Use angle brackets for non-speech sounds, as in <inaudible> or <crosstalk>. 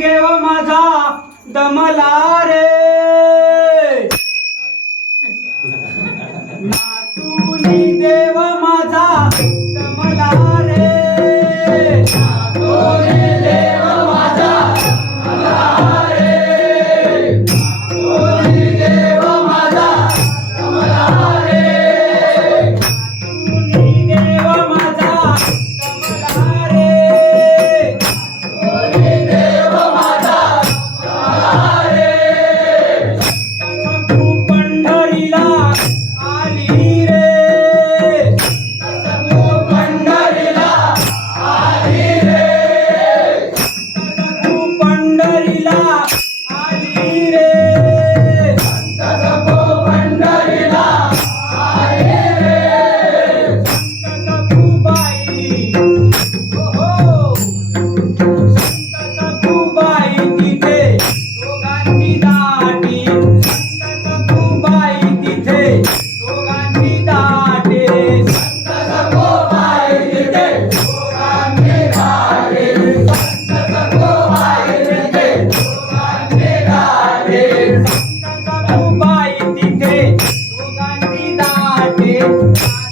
देव माझा दमला रे. <laughs> नाचुनी देव Deus.